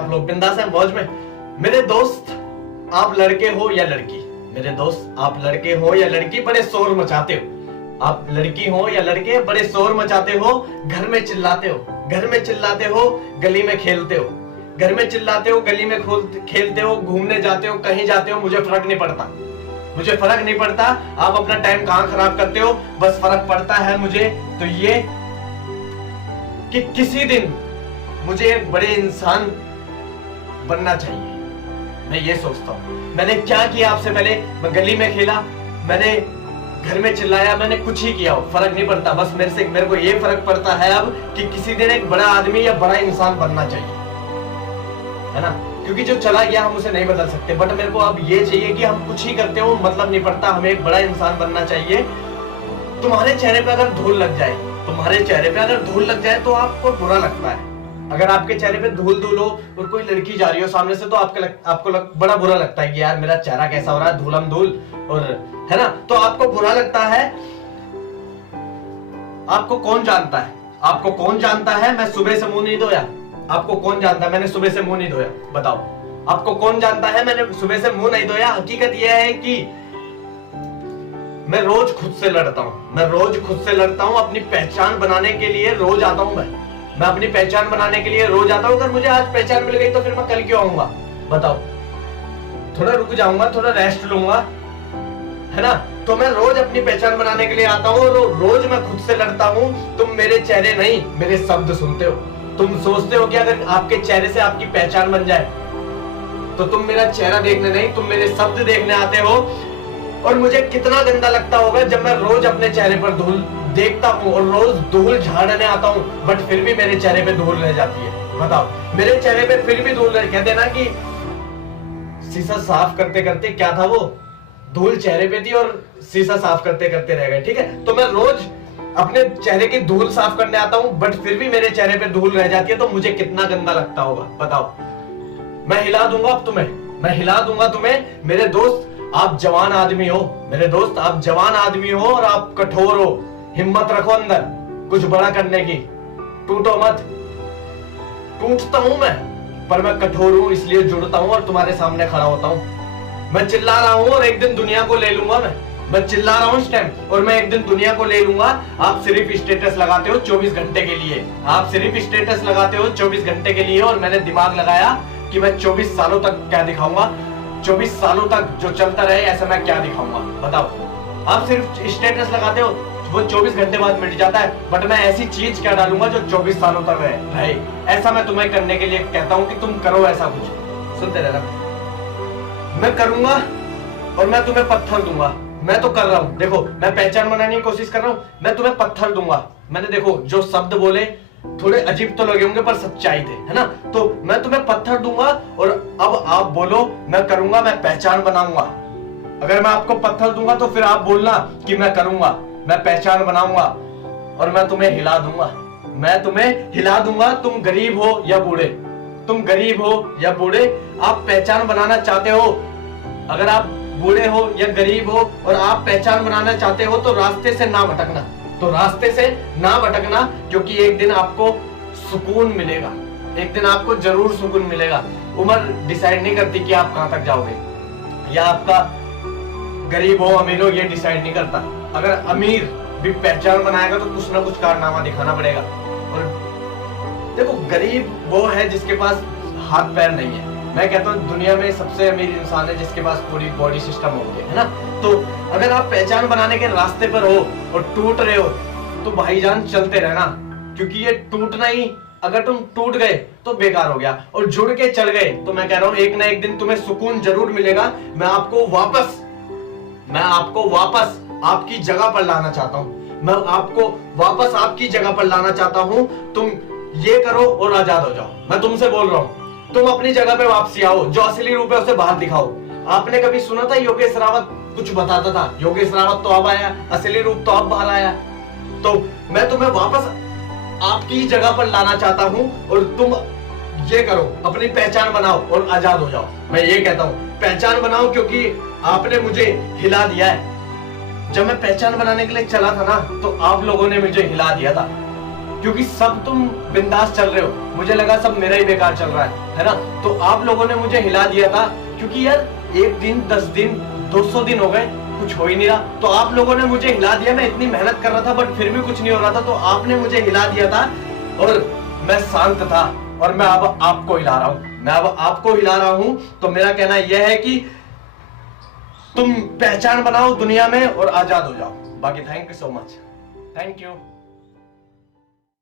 आप लोग बिंदास हैं मौज में। मेरे दोस्त आप लड़के हो या लड़की, मेरे दोस्त आप लड़के हो या लड़की, बड़े शोर मचाते हो। आप लड़की हो या लड़के, बड़े शोर मचाते हो, घर में चिल्लाते हो, घर में चिल्लाते हो, गली में खेलते हो, घर में चिल्लाते हो, गली में खेलते हो, घूमने जाते हो, कहीं जाते हो, मुझे फर्क नहीं पड़ता, मुझे फर्क नहीं पड़ता आप अपना टाइम कहां खराब करते हो। बस फर्क पड़ता है मुझे तो ये कि किसी दिन मुझे एक बड़े इंसान बनना चाहिए। मैं ये सोचता हूं। मैंने क्या किया आपसे पहले, मैं गली में खेला, मैंने घर में चिल्लाया, मैंने कुछ ही किया हो, फर्क नहीं पड़ता। बस मेरे को ये फर्क पड़ता है अब कि किसी दिन एक बड़ा आदमी या बड़ा इंसान बनना चाहिए, है ना। क्योंकि जो चला गया हम उसे नहीं बदल सकते, बट मेरे को अब ये चाहिए कि हम कुछ ही करते हो मतलब नहीं पड़ता, हमें एक बड़ा इंसान बनना चाहिए। तुम्हारे चेहरे पे अगर धूल लग जाए, तुम्हारे चेहरे पे अगर धूल लग जाए तो आपको बुरा लगता है। अगर आपके चेहरे पे धूल हो और कोई लड़की जा रही हो सामने से तो आपको बड़ा बुरा लगता है कि यार मेरा चेहरा कैसा हो रहा है, धूलम धूल, और है ना, तो आपको बुरा लगता है। आपको कौन जानता है, आपको कौन जानता है मैं सुबह से मुंह नहीं धोया? आपको कौन जानता है मैंने सुबह से मुंह नहीं धोया? बताओ, आपको कौन जानता है मैंने सुबह से मुंह नहीं धोया? हकीकत यह है कि मैं रोज खुद से लड़ता हूं, मैं रोज खुद से लड़ता हूं। अपनी पहचान बनाने के लिए रोज आता हूं मैं अपनी पहचान बनाने के लिए रोज आता हूं। अगर मुझे आज पहचान मिल गई तो फिर मैं कल क्यों आऊंगा? बताओ, थोड़ा रुक जाऊंगा, थोड़ा रेस्ट लूंगा, है ना। तो मैं रोज अपनी पहचान बनाने के लिए आता हूं और रोज मैं खुद से लड़ता हूं। तुम मेरे चेहरे नहीं, मेरे शब्द सुनते हो। तुम सोचते हो कि अगर आपके चेहरे से आपकी पहचान बन जाए तो तुम मेरा चेहरा देखने नहीं, तुम मेरे शब्द देखने आते हो। और मुझे कितना गंदा लगता होगा जब मैं रोज अपने चेहरे पर धूल देखता हूँ और रोज धूल झाड़ने आता हूँ, बट फिर भी मेरे चेहरे पे धूल रह जाती है। बताओ, मेरे चेहरे पे फिर भी धूल रह, कहते ना कि शीशा साफ करते करते क्या था वो, धूल चेहरे पे थी और शीशा साफ करते करते रह गए। ठीक है, तो मैं रोज अपने चेहरे की धूल साफ करने आता हूं बट फिर भी मेरे चेहरे पे धूल रह जाती है, तो मुझे कितना गंदा लगता होगा। बताओ, मैं हिला दूंगा अब तुम्हें, मैं हिला दूंगा तुम्हें। मेरे दोस्त आप जवान आदमी हो, मेरे दोस्त आप जवान आदमी हो और आप कठोर हो। हिम्मत रखो अंदर कुछ बड़ा करने की, टूटो मत। टूटता हूं मैं पर मैं कठोर हूं, इसलिए जुड़ता हूं और तुम्हारे सामने खड़ा होता हूं। मैं चिल्ला रहा हूं और एक दिन दुनिया को ले लूंगा। मैं चिल्ला रहा हूं इस टाइम और मैं एक दिन दुनिया को ले लूंगा। आप सिर्फ स्टेटस लगाते हो 24 घंटे के लिए, आप सिर्फ स्टेटस लगाते हो 24 घंटे के लिए, और मैंने दिमाग लगाया कि मैं 24 सालों तक क्या दिखाऊंगा, 24 सालों तक जो चलता रहे ऐसा मैं क्या दिखाऊंगा। बताओ, आप सिर्फ स्टेटस लगाते हो, वो 24 घंटे बाद मिट जाता है, बट मैं ऐसी चीज क्या डालूंगा जो 24 सालों तक रहे। ऐसा मैं तुम्हें करने के लिए कहता हूं कि तुम करो ऐसा कुछ। सुनते रहना, मैं करूंगा और मैं तुम्हें पत्थर दूंगा। मैं तो कर रहा हूं, देखो मैं पहचान बनाने की कोशिश कर रहा हूं, मैं तुम्हें पत्थर दूंगा। मैंने देखो जो शब्द बोले थोड़े अजीब तो लगे होंगे पर सच्चाई थे, है ना। तो मैं तुम्हें पत्थर दूंगा और अब आप बोलो मैं करूंगा, मैं पहचान बनाऊंगा। अगर मैं आपको पत्थर दूंगा तो फिर आप बोलना कि मैं करूंगा, मैं पहचान बनाऊंगा और मैं तुम्हें हिला दूंगा, मैं तुम्हें हिला दूंगा। तुम गरीब हो या बूढ़े, तुम गरीब हो या बूढ़े, आप पहचान बनाना चाहते हो। अगर आप बूढ़े हो या गरीब हो और आप पहचान बनाना चाहते हो तो रास्ते से ना भटकना, तो रास्ते से ना भटकना, क्योंकि एक दिन आपको सुकून मिलेगा, एक दिन आपको जरूर सुकून मिलेगा। उम्र डिसाइड नहीं करती कि आप कहां तक जाओगे, या आपका गरीब हो अमीर हो ये डिसाइड नहीं करता। अगर अमीर भी पहचान बनाएगा तो कुछ ना कुछ कारनामा दिखाना पड़ेगा। और देखो, गरीब वो है जिसके पास हाथ पैर नहीं है। मैं कहता हूँ दुनिया में सबसे अमीर इंसान है जिसके पास पूरी बॉडी सिस्टम होती है ना। तो अगर आप पहचान बनाने के रास्ते पर हो और टूट रहे हो तो भाईजान चलते रहना, क्योंकि ये टूटना ही, अगर तुम टूट गए तो बेकार हो गया, और जुड़ के चल गए तो मैं कह रहा हूँ एक ना एक दिन तुम्हें सुकून जरूर मिलेगा। मैं आपको वापस आपकी जगह पर लाना चाहता हूँ, मैं आपको वापस आपकी जगह पर लाना चाहता हूँ। तुम ये करो और आजाद हो जाओ। मैं तुमसे बोल रहा हूँ, तुम अपनी जगह पे वापसी आओ, जो असली रूप है उसे बाहर दिखाओ। आपने कभी सुना था योगेश रावत कुछ बताता था? योगेश रावत तो अब आया, असली रूप तो अब बाहर आया। तो मैं तुम्हें वापस आपकी जगह पर लाना चाहता हूं और तुम ये करो, अपनी पहचान बनाओ और आजाद हो जाओ। मैं ये कहता हूं पहचान बनाओ, क्योंकि आपने मुझे हिला दिया है। जब मैं पहचान बनाने के लिए चला था ना तो आप लोगों ने मुझे हिला दिया था। क्योंकि सब तुम बिंदास चल रहे हो, मुझे लगा सब मेरा ही बेकार चल रहा है ना। तो आप लोगों ने मुझे हिला दिया था, क्योंकि यार 1 दिन 10 दिन 200 दिन हो गए, कुछ हो ही नहीं रहा। तो आप लोगों ने मुझे हिला दिया, मैं इतनी मेहनत कर रहा था बट फिर भी कुछ नहीं हो रहा था, तो आपने मुझे हिला दिया था और मैं शांत था, और मैं अब आपको हिला रहा हूं। तो मेरा कहना यह है कि तुम पहचान बनाओ दुनिया में और आजाद हो जाओ। बाकी thank you so much, thank you.